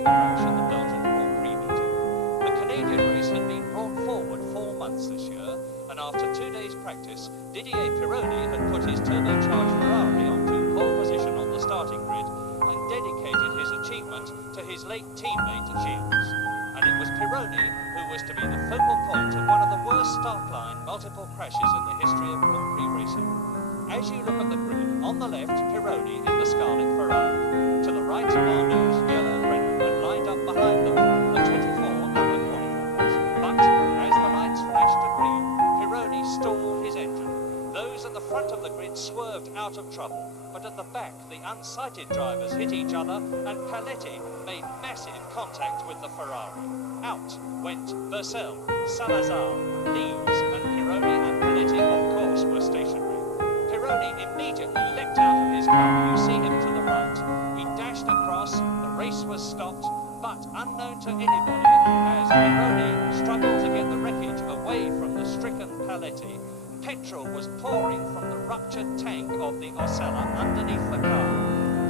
shocking crash at the Belgian Grand Prix meeting. The Canadian race had been brought forward 4 months this year, and after 2 days' practice, Didier Pironi had put his turbocharged Ferrari onto pole position on the starting grid and dedicated his achievement to his late teammate Gilles. And it was Pironi who was to be the focal point of one of the worst start-line multiple crashes in the history of Grand Prix racing. As you look at the grid, on the left, Pironi in the scarlet Ferrari. To the right, Arnaud's yellow Renault, and lined up behind them, the 24 other qualifiers. But as the lights flashed to green, Pironi stalled his engine. Those at the front of the grid swerved out of trouble, but at the back, the unsighted drivers hit each other, and Paletti made massive contact with the Ferrari. Out went Bercel, Salazar, Lees, and Pironi and Paletti, of course, were stationary. Pironi immediately leapt out of his car. You see him to the right. He dashed across, the race was stopped, but unknown to anybody, as Pironi struggled to get the wreckage away from the stricken Paletti, petrol was pouring from the ruptured tank of the Osella underneath the car.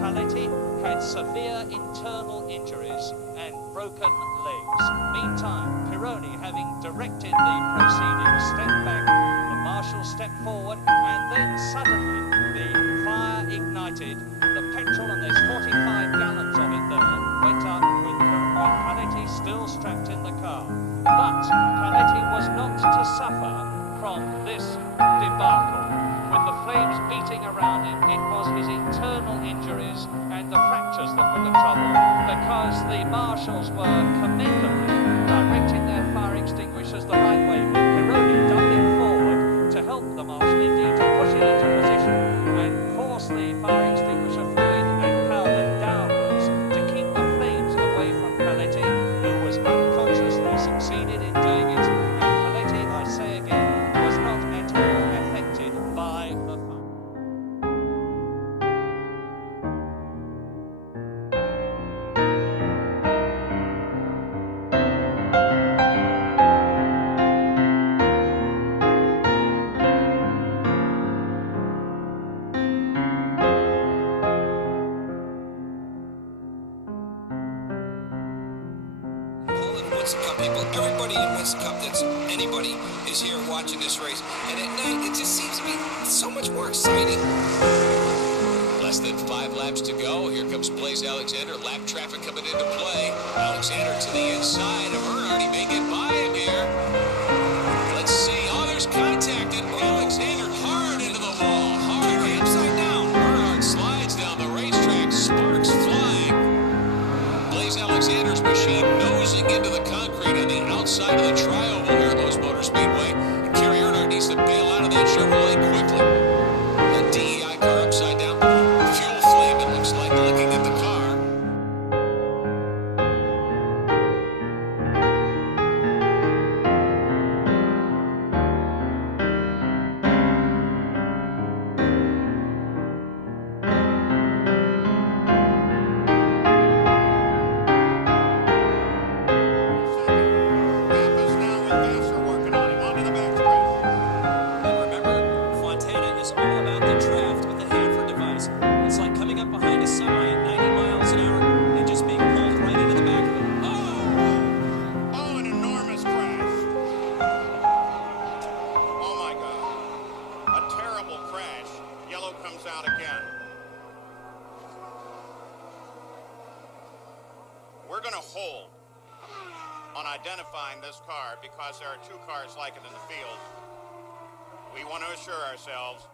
Paletti had severe internal injuries and broken legs. Meantime, Pironi, having directed the proceedings, stepped back, the marshal stepped forward, and then suddenly the fire ignited. The petrol, and there's 45 gallons of it there, went up with Paletti still strapped in the car. But Paletti was not to suffer from this debacle. With the flames beating around him, it was his internal injuries and the fractures that were the trouble, because the marshals were commendably directing their fire extinguishers the right way, with Pironi diving forward to help the marshal, indeed to push it into position and force the fire extinguisher fluid and powder downwards to keep the flames away from Paletti, who was unconsciously succeeded in doing it, and Paletti, I say again, was not at all affected by the fire. Winston Cup people, everybody in Winston Cup that's anybody is here watching this race, and at night it just seems to be so much more exciting. Less than 5 laps to go. Here comes Blaise Alexander. Lap traffic coming into play. Alexander to the inside of Earnhardt. He may get by him here. Let's see. Oh, there's contact, and Alexander hard into the wall. Hard upside down. Earnhardt slides down the racetrack. Sparks flying. Blaise Alexander's machine nosing into the concrete on the outside of the trioval here at Lowe's Motor Speedway. And Kerry Earnhardt needs to bail out of that Chevrolet quickly. That DEI car upside down. Fuel flame, it looks like, looking at the car. We're going to hold on identifying this car because there are 2 cars like it in the field. We want to assure ourselves